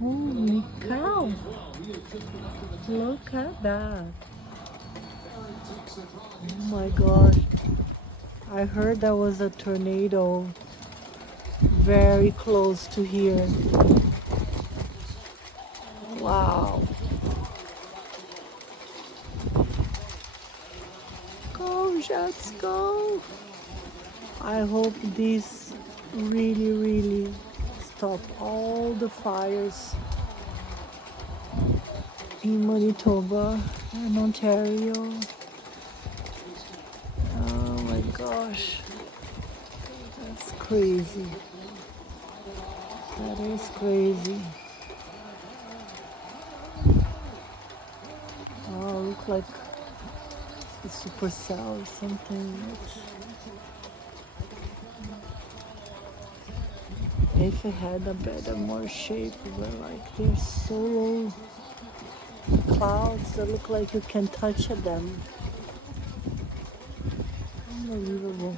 Holy cow! Look at that. Oh my gosh. I heard there was a tornado very close to here. Wow. Go, Jets, go. I hope this really stop all the fires in Manitoba and Ontario. Oh my gosh. That's crazy. That is crazy. Oh, look like a supercell or something. If it had a better, more shape, but like they're so low. Clouds that look like you can touch them. Unbelievable.